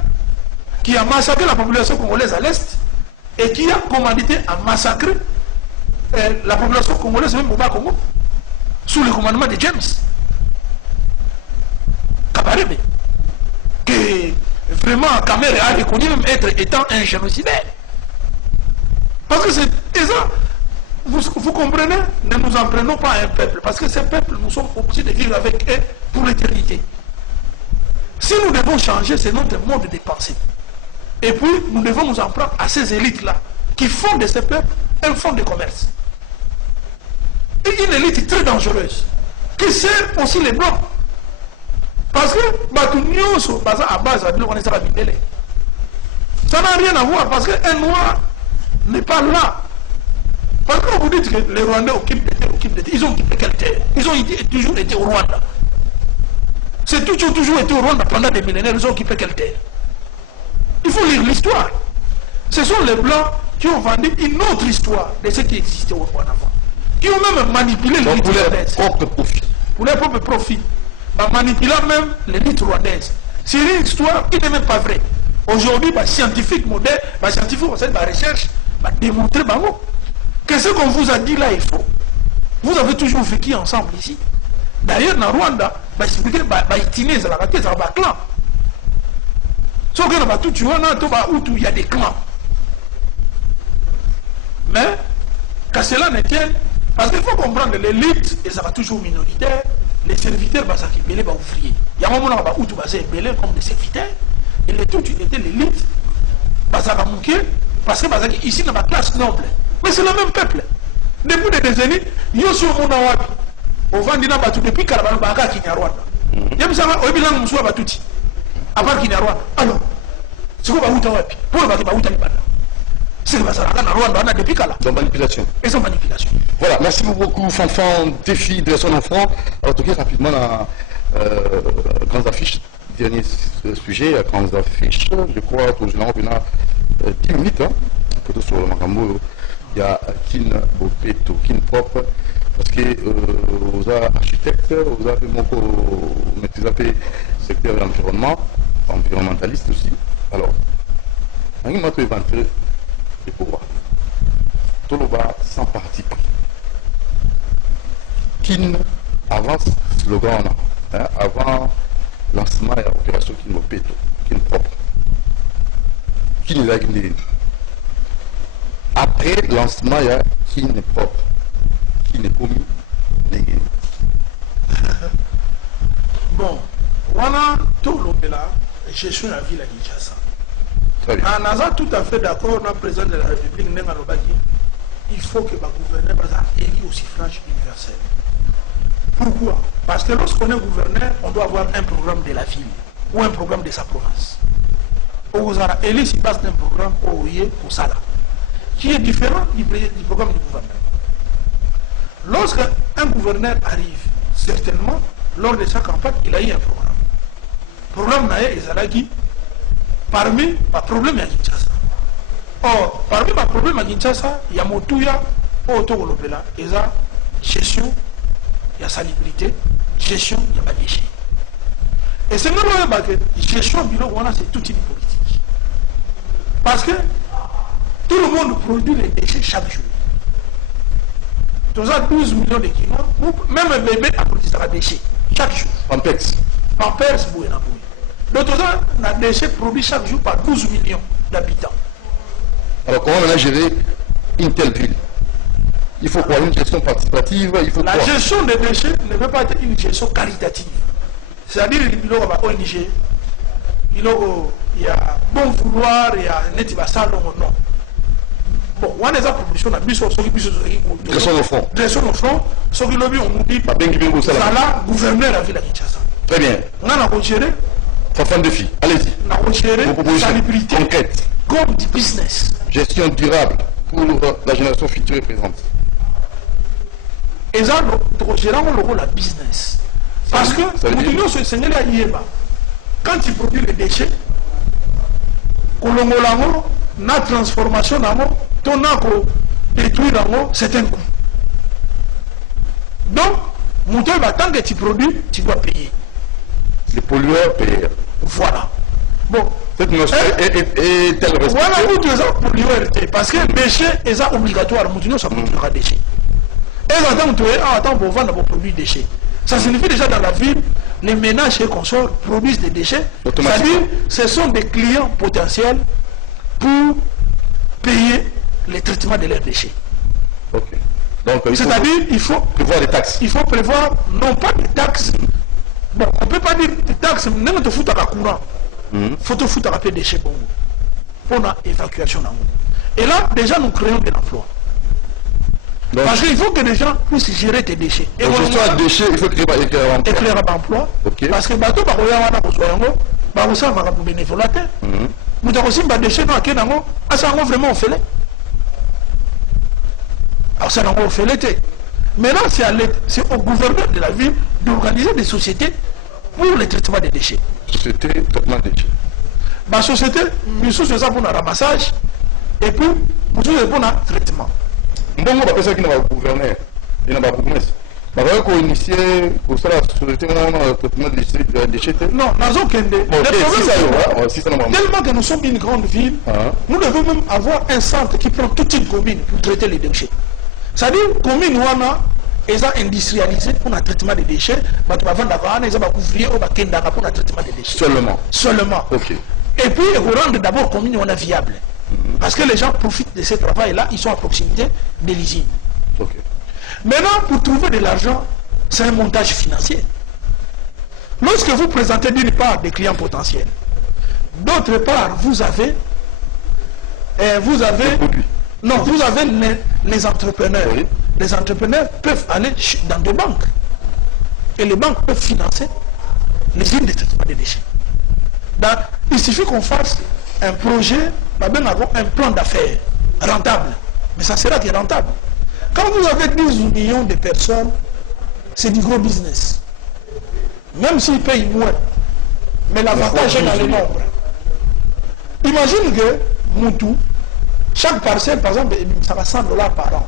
qui a massacré la population congolaise à l'Est et qui a commandité à massacrer la population congolaise même au Bas-Congo sous le commandement de James Kabarebe, que vraiment Kamer a reconnu même étant un génocidaire. Parce que c'est ça, vous comprenez, ne nous en prenons pas à un peuple, parce que ces peuples, nous sommes obligés de vivre avec eux pour l'éternité. Si nous devons changer, c'est notre mode de pensée. Et puis, nous devons nous en prendre à ces élites-là, qui font de ces peuples un fonds de commerce. Et une élite très dangereuse, qui sert aussi les Blancs. Parce que, à base, ça n'a rien à voir, parce qu'un Noir n'est pas là. Parce que vous dites que les Rwandais occupent des terres, ils ont occupé quelle terre? Ils ont toujours été au Rwanda. C'est tout qui ont toujours été au Rwanda pendant des millénaires, ils ont occupé quelle terre? Il faut lire l'histoire. Ce sont les Blancs qui ont vendu une autre histoire de ce qui existait au Rwanda avant. Qui ont même manipulé l'élite rwandaise. Pour leur propre profit. En manipulant même l'élite rwandaise. C'est une histoire qui n'est même pas vraie. Aujourd'hui, les scientifiques modernes, les scientifiques au sein de la recherche, démontrer que ce qu'on vous a dit là est faux. Vous avez toujours vécu ensemble ici. D'ailleurs, dans Rwanda, il y a des clans. Mais, qu'à cela ne tienne, parce qu'il faut comprendre que l'élite, elle sera toujours minoritaire, les serviteurs bazaki belé ba ouvrier. Il y a un moment où tu basé belé comme des serviteurs et les tout étaient l'élite bazaka mouké parce que bazaki ici dans la classe noble. Mais c'est le même peuple. Depuis des décennies, yo sur mon wapi. Au Vandina batu depuis Kalabano baka Kinyarwanda. Yem sama obilang muswa batuti. À part Kinyarwanda. Alors, c'est quoi ba wapi? Pour ba uta ni bana. C'est que ça dans Rwanda on a depuis Kala. Donc manipulation. Et sans manipulation. Voilà, merci beaucoup Fanfan, défi de son enfant. Alors tout rapidement la grandes affiches, dernier sujet, grandes affiches, je crois que nous avons 10 minutes, hein, plutôt sur le Makambo, il y a Kin Bopeto, Kin Propre, parce que vous avez architecte, vous avez maîtrisé secteur de l'environnement, environnementaliste aussi. Alors, on va éventer le pouvoir. Tout le bas sans parti pris. Kin avance slogan, hein, avant lancement et opération Kin Bopeto, Kin Propre. Kin est gagné. Après lancement, il y a Kin est propre. Kin est commis, n'est Bon, voilà tout le là, je suis la ville à Kinshasa. On a tout à fait d'accord, le président de la République, il faut que le gouverneur soit élu au suffrage universel. Pourquoi? Parce que lorsqu'on est gouverneur, on doit avoir un programme de la ville ou un programme de sa province. Vous avez élu si passe d'un programme au Sala, qui est différent du programme du gouverneur. Lorsqu'un gouverneur arrive, certainement, lors de sa campagne, il a eu un programme. Le programme n'a eu parmi les problèmes à Kinshasa. Or, parmi les problèmes à Kinshasa, il y a Motuya, Otogolopela, il y a gestion, il y a salubrité, gestion, il y a déchets. Et c'est même que gestion, c'est toute une politique. Parce que tout le monde produit les déchets chaque jour. Tous à 12 millions de kilos, même un bébé a produit des déchets chaque jour. Pampex. Pampers, bouena boué. Donc, on a des déchets produits chaque jour par 12 millions d'habitants. Alors, comment on a géré une telle ville? Il faut quoi? Une gestion participative? Il faut la quoi? gestion des déchets ne peut pas être une gestion caritative. C'est-à-dire qu'il y a ONG, il y a bon vouloir, il y a un salon, non. Bon, on a des propositions, on a mis sur Gestion au front. Gestion au front, ce qui lobby, on nous dit, ça là, gouverneur la ville à Kinshasa. Très bien. On a retiré. Fanfan défi, allez-y. On a retiré salubrité concrète. comme du business. Gestion durable pour la génération future et présente. Et ça, nous gérons le rôle à business. Parce que, quand tu produis les déchets, la transformation, détruire, c'est un coût. Donc, tant que tu produis, tu dois payer. Les pollueurs payent. Voilà. Bon. Cette notion est telle respectée. Voilà où tu as pollueurs. Parce que les déchets, c'est obligatoire. Nous ça produira des déchets. Et attends pour vendre vos produits déchets. Ça signifie déjà dans la ville, les ménages et consorts produisent des déchets. C'est-à-dire, ce sont des clients potentiels pour payer le traitement de leurs déchets. Ok. Donc, c'est-à-dire, il faut prévoir des taxes. Il faut prévoir, non pas des taxes. Bon, on ne peut pas dire des taxes, mais on te fout à la courant. Il faut te foutre à la déchets pour l'évacuation. Et là, déjà, nous créons de l'emploi. Parce qu'il faut que les gens puissent gérer tes déchets. Et gestion de déchets, il faut créer un emploi. Éclairer un emploi. Okay. Parce que bateau, bah, ça va pour bénévolat. Nous avons aussi des déchets dans lesquels ça va vraiment au filet. Alors ça va au filet. Maintenant, c'est au gouverneur de la ville d'organiser des sociétés pour le traitement des déchets. Société, traitement des déchets. Ma société, nous sommes ça pour le ramassage et puis nous sommes pour le traitement. Bon, on va passer à qui n'a pas gouverneur, il n'a pas bourgmestre. On va initier pour ça la société traitement des déchets. Non, nous avons tellement que nous sommes une grande ville, nous devons même avoir un centre qui prend toute une commune pour traiter les déchets. C'est-à-dire, commune ils ont industrialisé pour le traitement des déchets, ils ont couvrir pour le traitement des déchets. Seulement. Okay. Et puis, ils rendent d'abord commune viable. Parce que les gens profitent de ce travail-là, ils sont à proximité de l'usine. Okay. Maintenant, pour trouver de l'argent, c'est un montage financier. Lorsque vous présentez d'une part des clients potentiels, d'autre part, vous avez les entrepreneurs. Oui. Les entrepreneurs peuvent aller dans des banques. Et les banques peuvent financer les usines de traitement des déchets. Donc, il suffit qu'on fasse un projet, un plan d'affaires rentable. Mais ça sera qui est rentable. Quand vous avez 12 millions de personnes, c'est du gros business. Même s'ils payent moins. Mais l'avantage est dans le nombre. Imagine que Moutou, chaque parcelle, par exemple, ça va $100 par an.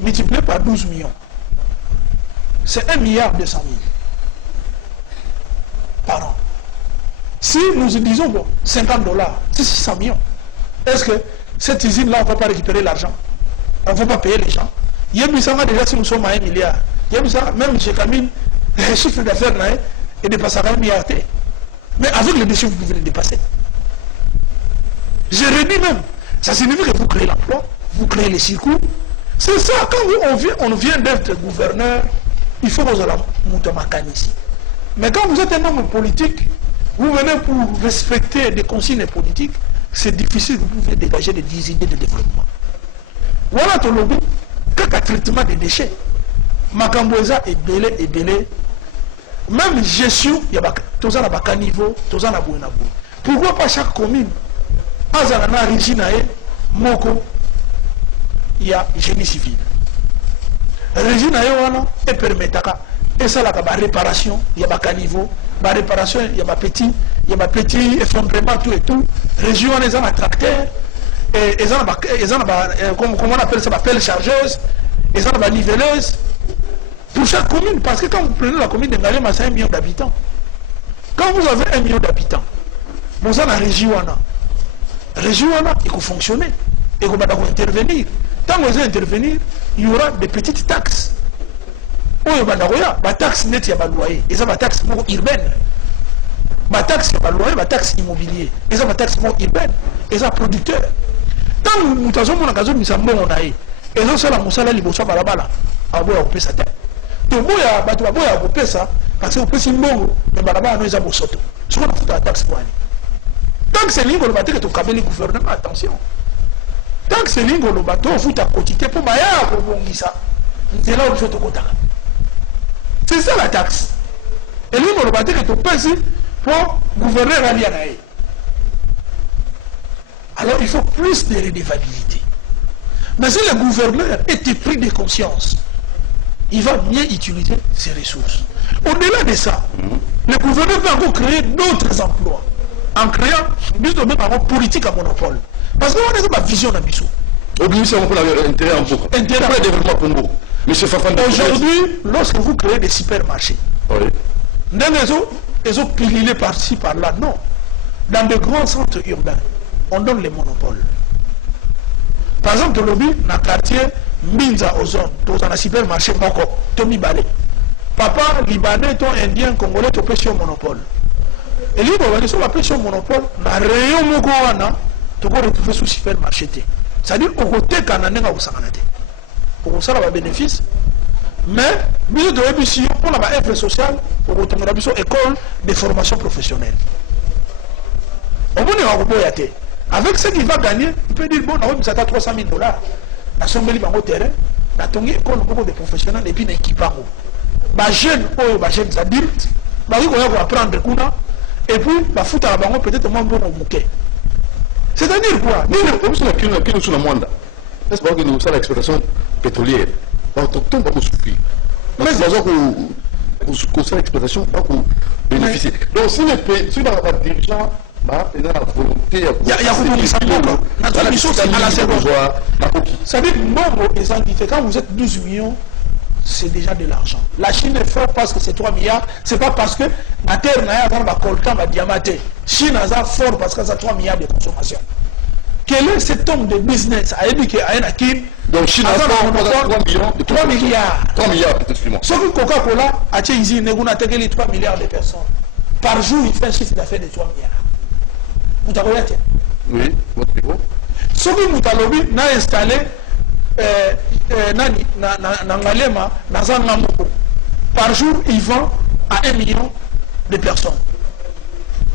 Multiplié par 12 millions. C'est 1,2 milliard par an. Si nous disons, bon, $50, c'est 600 millions. Est-ce que cette usine-là, on ne va pas récupérer l'argent? On ne va pas payer les gens. Il y a déjà si nous sommes à 1 milliard. Il y a même chez Camille, le chiffre d'affaires est dépassé à 1 milliard. Mais avec le déchet, vous pouvez le dépasser. Je redis même, ça signifie que vous créez l'emploi, vous créez les circuits. C'est ça, quand on vient d'être gouverneur, il faut que vous ayez Moutamakan ici. Mais quand vous êtes un homme politique, vous venez pour respecter des consignes politiques, c'est difficile, vous pouvez dégager des idées de développement. Voilà ton lobby, quelques traitement des déchets. Makamboza est belé. Même gestion, il y a tous à bas niveau, tous à la bonne. Pourquoi pas chaque commune, Azana Reginae, Moko, il y a génie civil. Reginae, et permettra, et ça, la réparation, il y a bas niveau, la réparation, il y a petit effondrement, tout et tout. Région, les gens à tracteur, et comment on appelle ça, pelle chargeuse, et ça, la niveleuse. Pour chaque commune, parce que quand vous prenez la commune de Ngalema, c'est 1 million d'habitants. Quand vous avez 1 million d'habitants, vous avez la région, il faut fonctionner, il faut intervenir. Quand vous allez intervenir, il y aura des petites taxes. Il y a des taxes nettes, il y a des loyers, et ça, des taxes urbaines. Des taxes loyer, des taxes immobilières, et ça, des taxes urbaines, et ça, producteurs. Quand nous avons un gazon, nous sommes bons, et ça, c'est la moussala, les bossons, balabala, à boire au Pessatin. Donc, il y a des gens qui ça, parce que vous pouvez mbongo, mais balabala, nous avons soto. Ce qu'on a fait la taxe pour aller. Tant que c'est ligne, on va dire que tu as le gouvernement, attention. Tant que c'est ligne, on va dire que tu as quotité pour Maya, pour ça. C'est là où il faut te contacter. C'est ça la taxe. Et ligne, on va dire que tu payes pour gouverner la lianae. Alors, il faut plus de redevabilité. Mais si le gouverneur était pris de conscience, il va mieux utiliser ses ressources. Au-delà de ça, le gouverneur peut encore créer d'autres emplois en créant une politique à monopole. Parce qu'on a une vision d'ambition. Obligation pour l'intérêt en beaucoup. Intérêt pour le développement Congo. Aujourd'hui, lorsque vous créez des supermarchés, ils ont pilulé par-ci, par-là. Non. Dans de grands centres urbains, on donne les monopoles. Par exemple, dans le quartier Mbinza aux zones, dans un supermarché Moko, Tomi Balé. Papa, Libanais, ton Indien, Congolais, tu peux sur monopole. Et lui, on va sur la pression monopole, dans le rayon Moko, tu peux retrouver sous supermarché. C'est-à-dire, au côté Cananenga ou Sanganate. Pour ça, on a bénéfice. Mais, nous devons mission pour la œuvre sociale, pour la école de formation professionnelle. On va dire, avec ce qu'il va gagner, il peut dire, bon, on va $300 000. La somme de terrain, la tongue école de professionnels et puis l'équipement. Les jeunes, les adultes, ils vont apprendre et puis ils foutent à la banque peut-être moins bon au bouquet. C'est-à-dire quoi? Nous sommes sur la moindre. Est-ce que nous sommes l'exploitation pétrolière? On tombe pas souffrir. Mais c'est pour l'exploitation, pas pour bénéficier. Donc si les dirigeants, il y a la volonté, il y a la mission c'est à la seconde. C'est-à-dire que quand vous êtes 12 millions, c'est déjà de l'argent. La Chine est forte parce que c'est 3 milliards. C'est pas parce que la terre n'a pas coltan, ma diamanté. Chine est fort parce que ça a 3 milliards de consommation. Quel est cet homme de business à éduquer à un acquis? Donc Chine a 3 milliards. 3 milliards, excuse-moi. Sauf que Coca-Cola a ici, il a 3 milliards de personnes. Par jour, il fait un chiffre d'affaires de 3 milliards. Vous avez dit? Oui, votre niveau. Ce que Moutalobi n'a installé, Nangalema, Nazangamoko, Par jour, il vend à 1 million de personnes.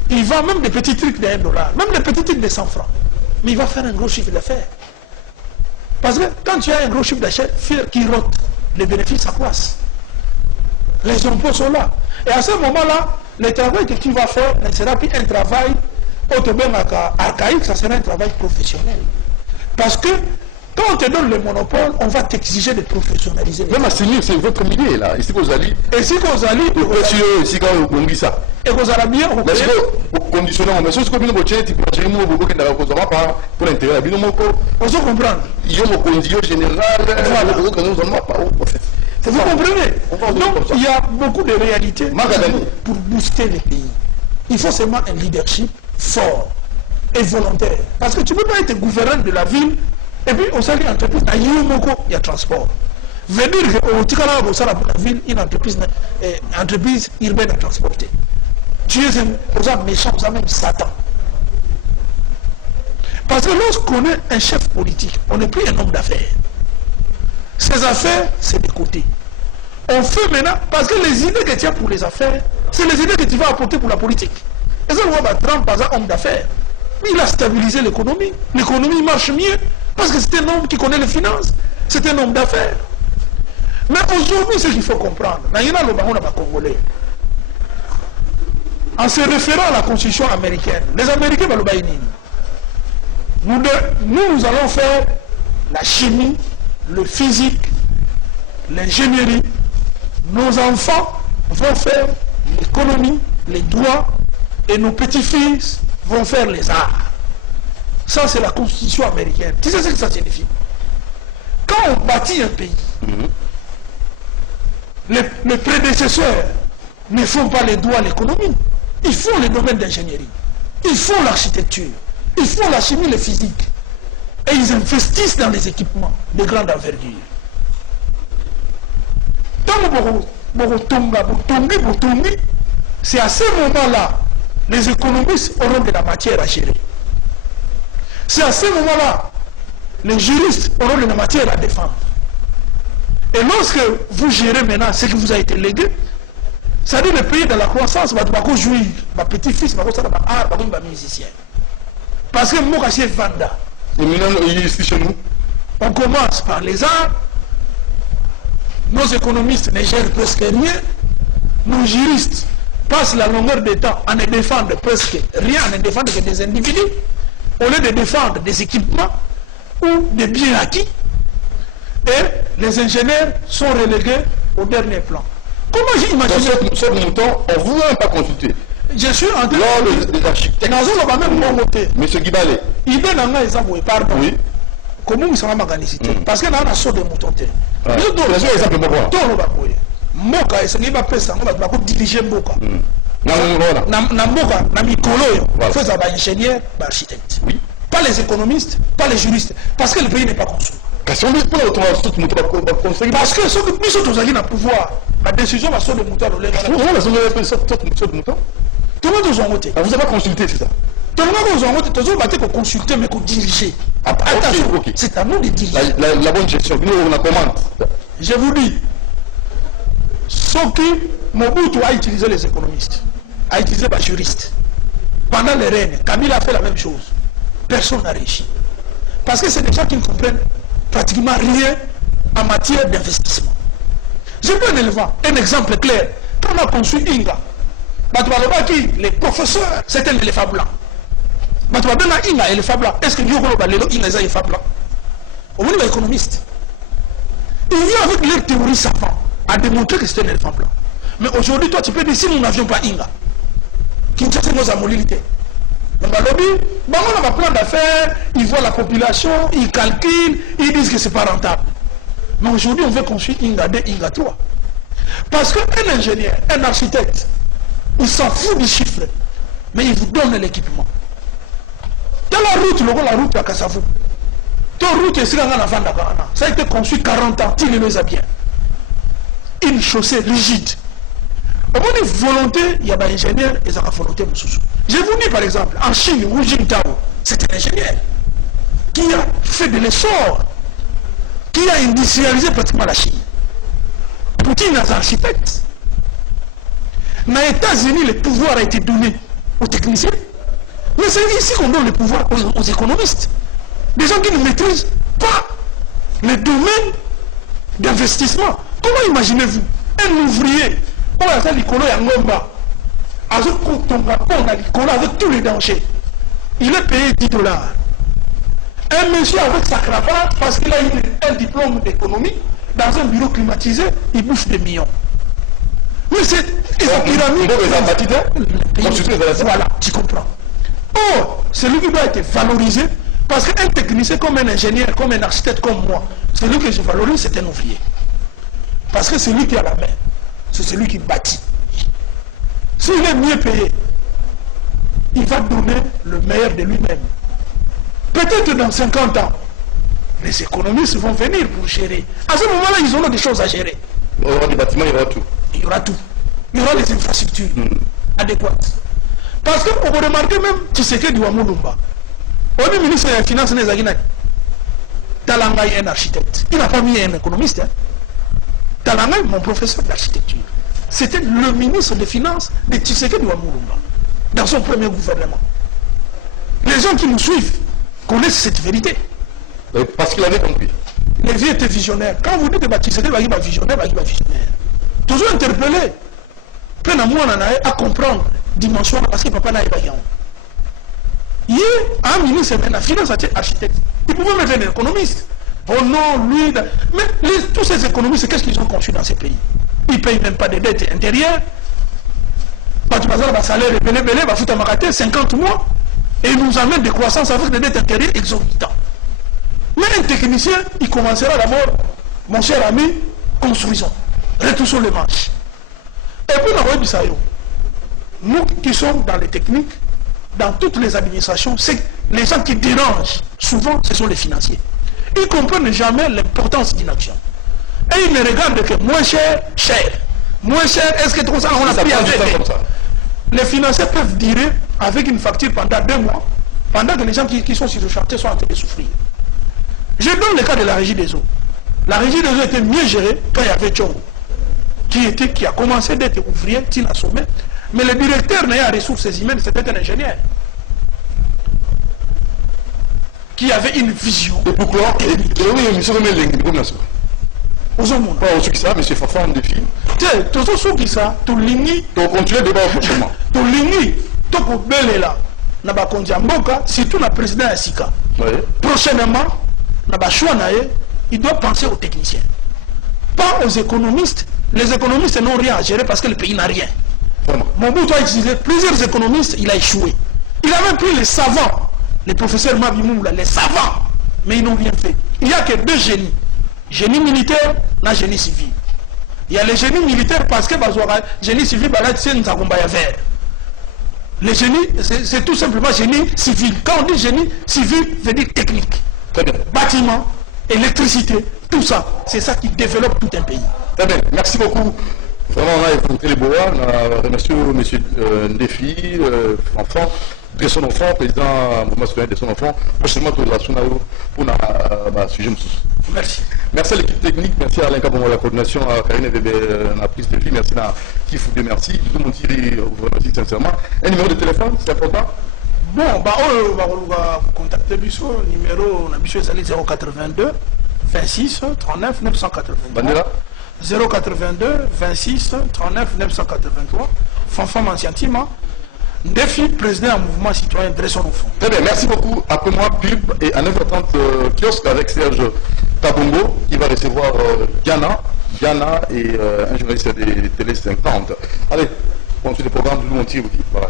Il vend même des petits trucs de $1, même des petits trucs de 100 francs. Mais il va faire un gros chiffre d'affaires. Parce que quand tu as un gros chiffre d'affaires qui rote, les bénéfices s'accroissent. Les emplois sont là. Et à ce moment-là, le travail que tu vas faire ne sera plus un travail archaïque, ça sera un travail professionnel. Parce que quand on te donne le monopole, on va t'exiger de professionnaliser. Même à Seigneur, c'est votre milieu là. Ici, vous allez. Et si vous allez. Ici, quand vous dit ça. Et vous allez bien. Mais si vous conditionnez, mais si vous avez une voiture, tu peux changer mon bobo qui n'a pas pour l'intérêt de mon corps. On se comprend. Il y a une condition générale. Voilà. Vous comprenez? Donc, il y a beaucoup de réalités pour booster les pays. Il faut seulement un leadership fort et volontaire. Parce que tu ne peux pas être gouverneur de la ville et puis au sein d'une entreprise, il y a transport. Veut dire qu'au sein de la ville, une entreprise urbaine à transporter. Tu es un méchant, tu es même Satan. Parce que lorsqu'on est un chef politique, on n'est plus un homme d'affaires. Ces affaires, c'est des côtés. On fait maintenant, parce que les idées que tu as pour les affaires, c'est les idées que tu vas apporter pour la politique. Et ça, on voit Trump, par exemple, homme d'affaires. Il a stabilisé l'économie. L'économie marche mieux parce que c'est un homme qui connaît les finances. C'est un homme d'affaires. Mais aujourd'hui, ce qu'il faut comprendre, Congolais, en se référant à la constitution américaine, les Américains, nous allons faire la chimie, le physique, l'ingénierie. Nos enfants vont faire l'économie, les droits, et nos petits-fils vont faire les arts. Ça, c'est la constitution américaine. Tu sais ce que ça signifie? Quand on bâtit un pays, les prédécesseurs ne font pas les droits à l'économie. Ils font les domaines d'ingénierie. Ils font l'architecture. Ils font la chimie, le physique. Et ils investissent dans les équipements de grande envergure. C'est à ce moment-là, les économistes auront de la matière à gérer. C'est à ce moment-là, les juristes auront de la matière à défendre. Et lorsque vous gérez maintenant ce qui vous a été légué, ça dit le pays de la croissance, va jouir, ma petit-fils, ma art, ma musicien. Parce que moi, c'est Vanda. Et maintenant, ici chez nous, on commence par les arts. Nos économistes ne gèrent presque rien. Nos juristes passent la longueur de temps à ne défendre presque rien, à ne défendre que des individus, au lieu de défendre des équipements ou des biens acquis. Et les ingénieurs sont relégués au dernier plan. Comment j'ai imaginé... Dans ce montant, on ne vous a pas consulté. Je suis en train de... l'architecte. Monsieur Guibale. Il est dans un exemple, pardon. Oui. Comment il sera organisé? Parce que là, on a sauté de moutons. Mais je exemple pourquoi. Moka, et ce n'est pas ça, on va diriger Moka. Moka, na mikolo, faut avoir ingénieur, architecte. Oui. Pas les économistes, pas les juristes. Parce que le pays n'est pas construit. Parce que ceux qui sont dans le pouvoir, la décision va sauter de moutons. Tout le monde est en côté. Vous n'avez pas consulté, c'est ça? Tout le monde est en côté. Tout le monde va consulter, mais qu'on diriger. Attention, c'est à nous de diriger. La bonne gestion, nous on la commande. Je vous dis, ce qui Mobutu a utilisé les économistes, a utilisé les juristes. Pendant les règnes, Kabila a fait la même chose. Personne n'a réussi. Parce que c'est des gens qui ne comprennent pratiquement rien en matière d'investissement. Je peux un exemple clair. Quand on a conçu Inga, les professeurs, c'était l'éléphant blanc. Inga, l'éléphant blanc. Est-ce que Inga est l'éléphant blanc? Au niveau économiste, il vient avec les théories savantes à démontrer que c'était un éléphant blanc. Mais aujourd'hui, toi, tu peux dire si nous n'avions pas Inga, Kinshasa nous a mobilité. Dans le lobby, on a un plan d'affaires, ils voient la population, ils calculent, ils disent que ce n'est pas rentable. Mais aujourd'hui, on veut construire Inga 2, Inga 3. Parce qu'un ingénieur, un architecte, il s'en fout du chiffre, mais il vous donne l'équipement. Dans la route à Kassavou, ta route est sur la Vanda, ça a été construit 40 ans, il les a bien. Une chaussée rigide. Au moins de volonté, il y a des ingénieurs et ça a volonté. Je vous dis par exemple, en Chine, Wu Jintao, c'est un ingénieur qui a fait de l'essor, qui a industrialisé pratiquement la Chine. Poutine est un architecte, Dans les États-Unis, le pouvoir a été donné aux techniciens. Mais c'est ici qu'on donne le pouvoir aux économistes. Des gens qui ne maîtrisent pas le domaine d'investissement. Comment imaginez-vous un ouvrier, on a fait l'icolo et Ngomba, avec tous les dangers. Il est payé 10 $. Un monsieur avec sa cravate, parce qu'il a eu un diplôme d'économie, dans un bureau climatisé, il bouffe des millions. Mais c'est la pyramide. Voilà, tu comprends. Or, celui qui doit être valorisé, parce qu'un technicien comme un ingénieur, comme un architecte comme moi, celui que je valorise, c'est un ouvrier. Parce que c'est lui qui a la main. C'est celui qui bâtit. S'il est mieux payé, il va donner le meilleur de lui-même. Peut-être dans 50 ans, les économistes vont venir pour gérer. À ce moment-là, ils auront des choses à gérer. Il y aura des bâtiments, il y aura tout. Il y aura tout. Il y aura les infrastructures adéquates. Parce que vous remarquez même Tshisekedi Wamulumba. On est ministre des Finances, Talanga est un architecte. Il n'a pas mis un économiste. Hein. Talanga est mon professeur d'architecture. C'était le ministre des Finances de Tshisekedi Wamulumba dans son premier gouvernement. Les gens qui nous suivent connaissent cette vérité. Parce qu'il avait compris. Les vieux étaient visionnaires. Quand vous dites que Tshisekedi va visionnaire, toujours interpellé. Plein d'amour à comprendre dimension parce que papa n'a pas gagné. Il est un ministre de la finance, architecte. Il pouvait mettre un économiste. Oh non, lui. Mais tous ces économistes, qu'est-ce qu'ils ont conçu dans ces pays? Ils ne payent même pas de dettes intérieures. Quand tu vas salaire belé, va foutre à 50 mois. Et il nous amène des croissances avec des dettes intérieures exorbitantes. Mais un technicien, il commencera d'abord, mon cher ami, construisons. Retouchons les manches. Et puis, nous qui sommes dans les techniques, dans toutes les administrations, c'est les gens qui dérangent, souvent, ce sont les financiers. Ils ne comprennent jamais l'importance d'une action. Et ils ne regardent que moins cher, cher. Moins cher, est-ce que tout ça, on a pris avec ça? Les financiers peuvent dire avec une facture pendant 2 mois, pendant que les gens qui sont sur le chantier sont en train de souffrir. Je donne le cas de la régie des eaux. La régie des eaux était mieux gérée quand il y avait Tchongo, qui a commencé d'être ouvrier, il a sommé. Mais le directeur n'a pas ressources humaines, c'était un ingénieur. Qui avait une vision. Et pourquoi? Oui, monsieur le Ozomona. Pas au ça, monsieur Fafa, en défi. Tiens, tout ce qui ça, tout l'igni. Donc, continuez de voir prochainement. Tout l'igni, tout pour belé là. N'a pas conduit à Mboka, surtout le président Asika. Prochainement, n'a pas choix, il doit penser aux techniciens. Pas aux économistes. Les économistes n'ont rien à gérer parce que le pays n'a rien. Mobutu a utilisé plusieurs économistes, il a échoué. Il a même pris les savants, les professeurs Mabimoula, les savants, mais ils n'ont rien fait. Il n'y a que 2 génies. Génie militaire, et génie civil. Il y a le génie militaire parce que le génie civil, c'est un vert. Le génie, c'est tout simplement génie civil. Quand on dit génie civil, ça veut dire technique. Très bien. Bâtiment, électricité, tout ça, c'est ça qui développe tout un pays. Très bien, merci beaucoup. Vraiment, on a écouté les Bois, on a remercié M. Ndefi, enfant, de son enfant, président mouvement citoyen de son enfant, prochainement pour la sujet. Merci. Merci à l'équipe technique, merci à Alain Kabon, la coordination, à Karine Bébé, la prise de vie, merci à Kifou, merci. Tout le monde vous remercie sincèrement. Un numéro de téléphone, c'est important? Bon, on va contacter Bissot, numéro 082 26 39 983. Bandela 082 26 39 983. Fanfan Manciantima. Défi président du mouvement citoyen de son enfant. Très bien, merci beaucoup. Après moi, pub et à 9h30, kiosque avec Serge Tabongo qui va recevoir Diana et un journaliste des Télé 50. Allez, on suit le programme de nous, on tire. Voilà.